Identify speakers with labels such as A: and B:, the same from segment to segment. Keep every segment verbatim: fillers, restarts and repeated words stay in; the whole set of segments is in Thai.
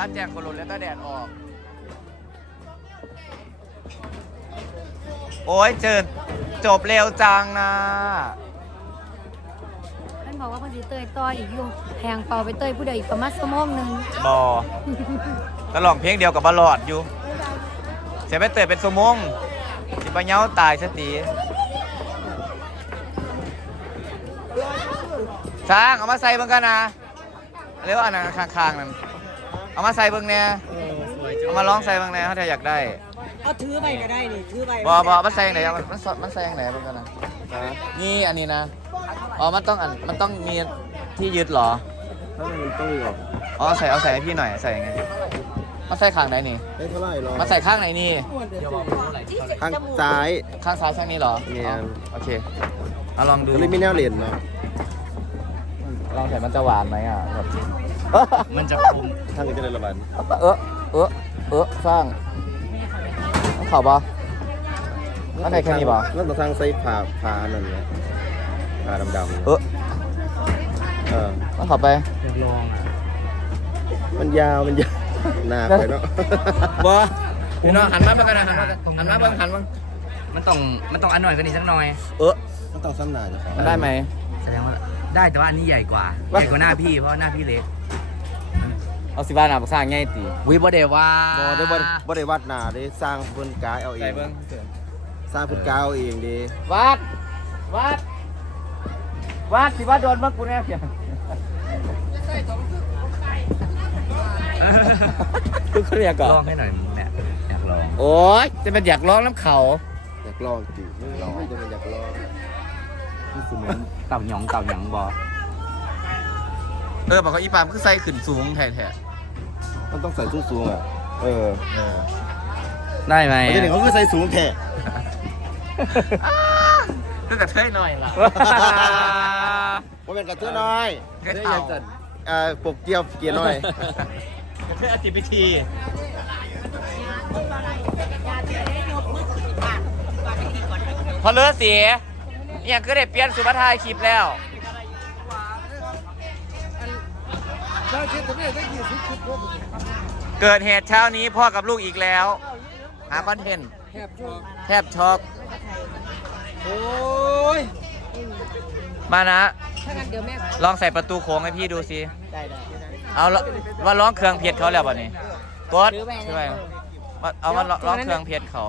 A: แจกคนรถแล้วก็แดดออกโอ้ยเจอจบเร็วจังนะ
B: ท่านบอกว่าคนสิเตยต่ออีกอยู่แหงเป่าไปเตยผู้ใดอีกประมาณชั่วโมงหนึ่ง
A: บอก็ลองเพลงเดียวกับบอลลอดอยู่เสียไปเตยเป็นสมงสิปะเย้าตายสติสร้างเอามาใส่เบิ่งกันนะเรียกว่าอันนั้นข้างๆนั่นเอามาใส่เบิ่งเนี่ยเอามาลองใส่เบิ่งเนี่ยถ้าอยากได้
C: เอาถือไปก็ได้นี่ถือไป
A: บอบอมันใส่ไหนมันมันมันใส่ไหนเบิ่งกันนะนี่อันนี้นะอ๋อมันต้องอันมันต้องมีที่ยึดหรอ
D: ถ้ามันต้องมีหรอ
A: อ๋อใส่เอาใส่ให้พี่หน่อยใส่ยังไงมาใส่ข้างไหนนี่
D: ได้เท่าไหร่หรอ
A: มาใส่ข้างไหนนี่
D: ข้างซ้าย
A: ข้างซ้ายข้างนี้หรอเนี่ยโอเคเอาลองดู
D: นี่ไม่แน่เหรียญเนาะ
A: ลองใส่มันจะหวานไหมอ่ะแบบมันจะคม
D: ทางนี้จะได้ระบาย
A: เออเออเออสร้างต้องเข่าปะอันไหนแค่นี้ปะ
D: นั่นต้องทางใส่ผ่าผ่านั่นไงผ่าดำๆ
A: เออ
D: เออ
A: ต้องเข่าไป
D: ลองอ่ะมันยาวมันยาวหนาไปเนาะ
A: บอพี่น้องหันมาบ้างกันนะหันมาหันมาบ้างหันบ้าง
E: มันต้องมันต้องอันหน่อยกว่านี้สักหน่อย
A: เออ
D: มันต้องซ้ำหนาจ้ะ
A: มันได้ไหม
E: แสดงว่าได้แต่ว่าอันนี้ใหญ่กว่าใหญ่กว่าหน้าพี่เพราะหน้าพี่เล็ก
A: เอาสิบ้านอ่ะสร้างง่ายตี
E: วิบเดว่า
D: บ่ได้บ่บ่ได้วัดหนาได้สร้างพื้นกายเอาเองสร้างพื้นกายเอาเองดี
A: วัดวัดวัดสิวัดโดนมั้งกูแน่เพียงคือเขาเรียกก่อน
E: ลองให้หน่อยแม่อยากลอง
A: โอ้ยจะเป็นอยากร้องน้ำเขา
D: อยากลองจริงไม่ลองจะเป็นอยากลอง
E: นี่คือเหมือนเต่าหยองเต่าหยองบอ
A: เออบอกเขาอีปามคือใส่ขึ้นสูงแท้
D: ๆมันต้องใส่สูงๆอ่ะเออ
A: ได้ไหม
D: เดี๋ยวเขาคือใส่สูงแท้
A: คือกระเทยหน่อยล่ะ
D: ว่าเป็นกระเทยน้อย
A: กระเทยยังจัด
D: เอ่อปกเกี่ยวเกี่ยวน้อย
A: กระเทยอธิพิธีพอเลือดเสียอย่างก็ได้เปลี่ยนสุภาพายคลิปแล้วเกิดเหตุเช้านี้พ่อกับลูกอีกแล้วหาคอนเทนต์แทบช็อก
C: โอ้ย
A: มานะลองใส่ประตูโค้งให้พี่ดูสิเอาว่าร้องเครื่องเพชรเขาแล้วป่ะนี่กดใช่ไหมเอามาร้องเครื่องเพชรเขา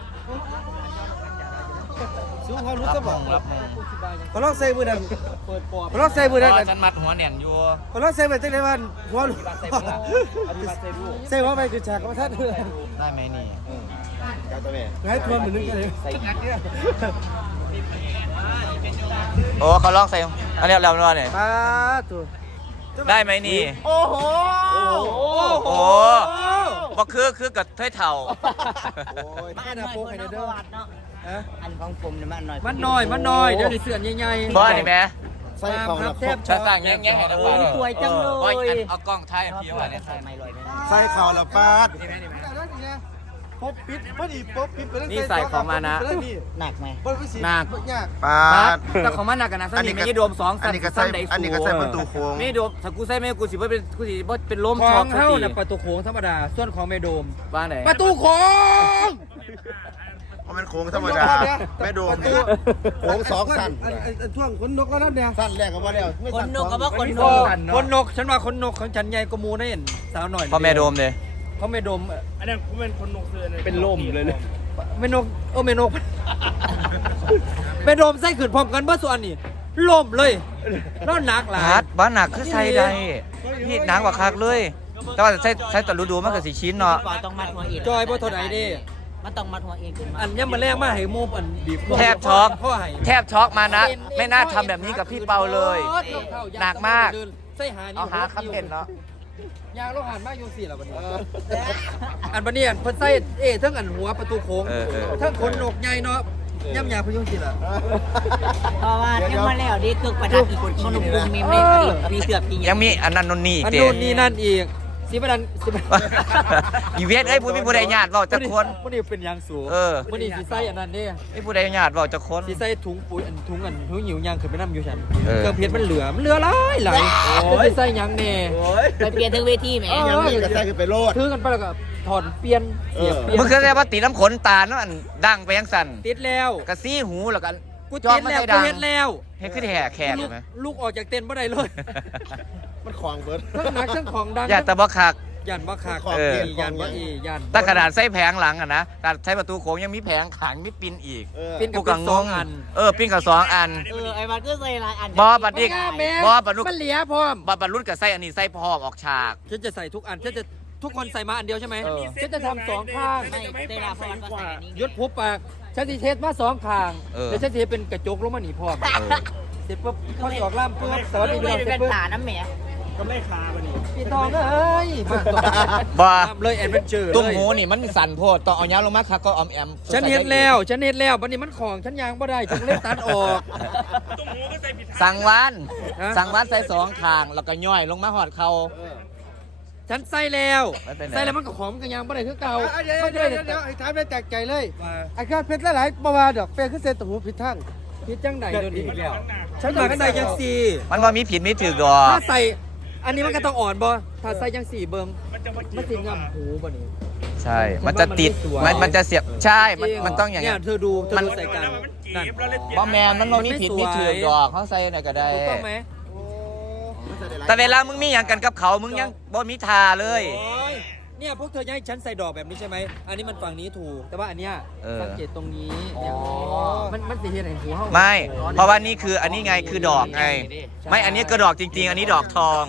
C: สู้เขารู้จะบอก
A: รับ
C: เขาลองใส่มือนั่นเขาลองใส่มือนั่น
A: ฉันมัดหัวเนียนอยู่
C: เขาลองใส่ไปตั้งแต่วันหัวใส่หัวไปคือฉากกับท่าน
A: ได้ไหมนี่
C: ให้ทวนเหมือนนึกเลย
A: โอ้เขาลองใส่อันนี้เราเราเนี่ยได้ไหมนี่
C: โอ้โห
A: โอ้บ่คือคือกับเท้ยเท่า
C: มาอันโป๊กให้เด้อ
E: อันของผมเนี่ยมันหน่อย
C: มันหน่อยมันหน่อยเดี๋ยวนี้เสื่อนใหญ่
A: ๆบ่นี่แม่
D: ใส่เขาแล้ว
A: ใส่สั่งแง่ๆให้ทั้งวัน
C: สวยจังเลย
A: เอากล้องถ่ายพี่ว่าเนี่ย
E: ใส่ไม่ลอยไม่ได้
D: ใส่เขาแล้วปาด
C: ป๊บปิดพอดีป๊บปิด
A: นี่ใส่ของมานะ
E: หนักไหม
A: หนัก
D: ปาด
A: แต่ของมันหนักกันนะอันนี้ไม่โดมสองสันสันใดสูง
D: อันนี้ก็ใส่ประตูโค้ง
A: ไม่โดมถ้ากูใส่ไม่กูสิว่าเป็นกูสิว่าเป็นล้ม
C: ของเท่าเนี่ยประตูโค้งธรรมดาส่วนของไม่โดม
A: บ้านไหน
C: ประตูโค้ง
D: เพราะมันโค้งธรรมดาไม่โดมโค้งสองสั้น
C: ช่วงขนนกแล้วนั่นเนี่ย
D: สั้นแรกก็ว่าแล้ว
E: ขนนกก็ว่าขนนก
C: ขนนกฉันว่าขนนกของฉันใหญ่กว่ามูนี่เห็นสาวหน่อย
A: เพราะแม่โดมเลย
C: เขาไม่โดม
E: อันนั้นกูเป็นขนนกเสือ
A: เป็นล่มเลยเลย
C: ไม่นกโอ้ไม่นกไม่โดมใส่ขืนพร้อมกันเมื่อส่วนนี่ล่มเลยแล้วหนักหลาย
A: บ้านหนักคือใส่ได้พี่หนักกว่าคักเลยแต่ว่าใส่ใส่ตะลุดูมันก็สีชิ้นเนาะ
E: ต้องมัดหัวเอง
C: จอยบ่ทนไอเด้
E: มันต้องมัดหัวเองขึ้นมา
C: อันนี้มันแรกมาให้มูฟอันบีบ
A: แทบช็อกแทบช็อกมานะไม่น่าทำแบบนี้กับพี่เปาเลยหนักมากเอาหาคำเห็นเนาะ
C: ยางเราหันมากยูสี่แล้ววันนี้อันวันนี้อันเพิ่นใส่เอ๋ทั้งอันหัวประตูโค้งทั้งขนนกใหญ่เนาะย่ำยาพยุงสิล่ะ
E: เพราะว่ายังมาแล้วนี่คือประดับอีกคนมนุษย์กรุงมีไม่มีเสือกอีก
A: ยังมีอันนั้นนนนี่
C: อันนู้นนี่นั่นอีกสีประดันสีประ
A: อีเวทเอ้ยผู้มีผู้ใดญาติเว้าจักคน
C: มันนี่เป็นยางสูง
A: เออ
C: มันนี่สีไส้อันนั้นเนี่ย
A: ไอ้ผู้ใดญาติเว้าจักคน
C: สีไส้ถุงปุ๋ยอันถุงอันถุงหิวยางขึ้นไปน้ำอยู่ฉัน
A: เออ
C: เครื่องเพชรมันเหลือมันเหลือหลายหลายแล้วสีไส้ยังแน่
F: ไปเปลี่ยนถึงเวทีแหม
D: ยังไม่กระแทกขึ้นไปโลด
C: ถือกันไปแล้วก็ถอนเปลี่ยนเสียบเปลี่ยน
A: มึงเคยได้ว่าติดน้ำขนตาลเนาะอันดังไปยังสั่น
C: ติดแล้ว
A: กระซี่หูแล้วกัน
C: กู
A: จอ
C: ติ
A: ม
C: ด
A: มัน
C: แล้ว
A: ได้
C: กู
A: ดัง
C: เฮ็ดแล้ว
A: เฮ็ดขึ้นแห่แขก
C: ลู
A: ใช่
C: ก
A: ไหม
C: ลูกออกจากเต็นท์บ่ได้เลย
D: มันคลองเบิร์ด
C: ทั้งหนักทั้งของดัง
A: อย่าตะบ่คัก
C: ยันบ่ขาด
A: เออ
C: ยันบ่อียัน
A: ถ้าขนาดใส่แผงหลังอะนะการใช้ประตูโค้งยังมีแผงขังมีปินอีก
D: เออ
C: เป็นกับ
A: กูกั
C: เป็น
A: ง
C: สองอัน
A: เออปิ้นกับสองอัน
F: เออไอ้มันก็ใส่ลายอัน
A: บอบัดนี้
C: แม่
A: บอบัดลูก
C: มันเหลียพร้อม
A: บอบัดรุ่นกับไส้อันนี้ไส้พร้อมออกฉาก
C: ฉันจะใส่ทุกอันฉันจะทุกคนใส่มาอันเดียวใช่ไหม
A: เออ
C: ฉันจะทำสองข้าง
F: ไม่ได้ลาพอนก็ใส่อันนี้
C: ยศผูปากฉันจะเทสมาสองข้าง
A: เออ
C: แล้วฉันจะเป็นกระจกลงมาหนีพร้อม
A: เออ
C: เสร็จปุ๊บเขาจะออกล่ามปุ๊บสวัสดี
F: ไม่
C: พี่น้องเสร็
F: ได้เป็
C: จ
F: น
C: ปุ๊บ
F: ตาน้ำแหม
C: พี่ทองเอ้ยมาต่อ
A: บอ
C: ตามเลยแอดเวนเจอร์
A: ตุ้ม
C: เลย
A: หูนี่มันสั่นโพดต้องเอาย้าลงมาคักก็ออมแอม
C: ฉันเห็นแล้วฉันเห็นแล้ววันนี้มันของฉันยางบ่ได้ฉันเล่นตัดออก
A: สั่งวาน
C: ฮะ
A: สั่งวานใส่สองข้างแล้วก็ย่อยลงมาหอดเข่า
C: ฉันใส่แล้ว
A: ไม่เป็นไร
C: ใส่แล้วมันก็ของมันก็ยางบ่ได้คือเก่า
G: เดี๋ยว
C: มันก็
G: เดี๋
C: ได้
G: ยวเดี๋ยวไอ้ถามได้จากใจเลย
C: ว่า
G: ไอ้ข้าเพชรหลายๆประวาดอกเปรขึ้นเซนตหูผิดทาง
C: คิดจังไหนเดี๋ยวนี้อีกแล้วฉันมากันได้ยังสี่
A: มันว่ามีผิดมีถือดอ
C: ถ้าก ใส่อันนี้มันก็ต้องอ่อนบ่ถ้าใส่ยังสี่เบิ่งมันสิงำหูบ่นี่
A: ใช่ มันจะติด มันมันจะเสียบใช่ มันมันต้องอย่าง
C: เนี่
A: เงี้
C: ย
A: ย
C: เธอดูเธอ
A: มัน
C: ดูใส่กันนั่น
A: บอแมนมันว่ามีผิดมีถือดอกเขาใส่ไหนก็ได้
C: ถูกต้องไหม
A: แต่เวลามึงมีอย่างกันกับเขามึงยังบ่มีทาเลย
C: โอ้ยเนี่ยพวกเธอจะให้ฉันใส่ดอกแบบนี้ใช่ไหมอันนี้มันฝั่งนี้ถูกแต่ว่าอันเนี้ย
A: เออ
C: สังเกตตรงนี้เนี่ยมันมันสิเฮ็ดให้หัวเฮา
A: ไม่ เพราะว่านี่คืออันนี้ไงคือดอกไง ไม่อันนี้ก็ดอกจริง ๆ อันนี้ดอกทอง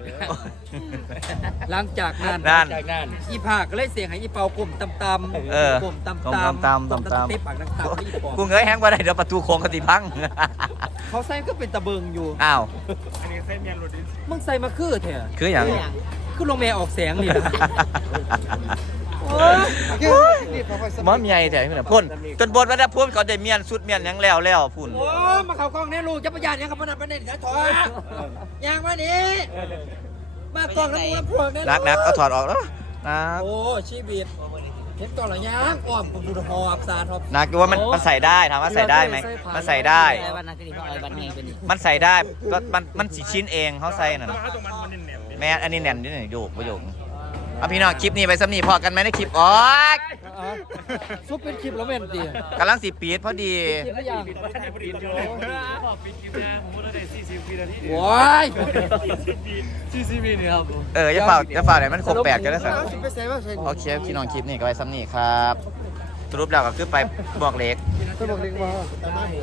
C: หลังจากนั้น
A: นั่น
C: อีภาคก็เลยเสียงให้อีเปากลมตำตำ
A: เออ
C: กลมตำ
A: กลม
C: ตำ
A: ตำตำตำ
C: เตะปากดังตำให้อีปอบ
A: กูเงยแห้งบ่ได้เดี๋ยวประตูโค้งกติพัง
C: เขาใส่ก็เป็นตะเบิงอยู่
A: อ้าว
C: มึงใส่มาคือเถอะ
A: คืออย่าง
C: คือลงแม่ออกแสงนี่นะ
G: นี่พอค่อยส
A: มอมใหญ่แต่พี่น่ะพ่นจนบนวัดพ่นเขาได้เมียนสุดเมียนหยังแล้วแล้วพุ่น
C: โอ้มาเข้ากล้องแน่ลูกจะประหยัดยังครับพนันประเด็นจะถอยยางมานี่มากล้องน้ำมูน้ำพวกแน่
A: นักนักเอาถอดออกแล้วนะ
C: โอ้ชีวิตเห็นก่อนเหรอยางอ้อมบุญหอบสาทอบ
A: นักดูว่ามันมันใส่ได้ถามว่าใส่ได้ไหมมันใส่ได้
F: ไอ้วันนั้นก็ดีเพราะไอ้วันนี้เป็น
A: มันใส่ได้ก็มันมันสิชิ้นเองเขาใส่น่ะแม่อันนี้แน่นนิดหน่อยโยกประโยคเอาพี่น้องคลิปนี้ไปสำนีพอกันไหมในคลิปอ๋อ
C: ซุปเป็นคลิปแล้วเมนตี
A: กำลังสีปีดพอดี
C: คลิปแล้วยังว้าย
A: เอออย่าเฝ้าอย่าเฝ้าไหนมันครบแปดกันแล้วสิ
G: สิไปใส่ว่าใส่
A: โอเคพี่น้องคลิปนี้ก็ไปสำนีครับสรุปแล้วก็คือไปบอกเล็ก
G: สมองเล็กมา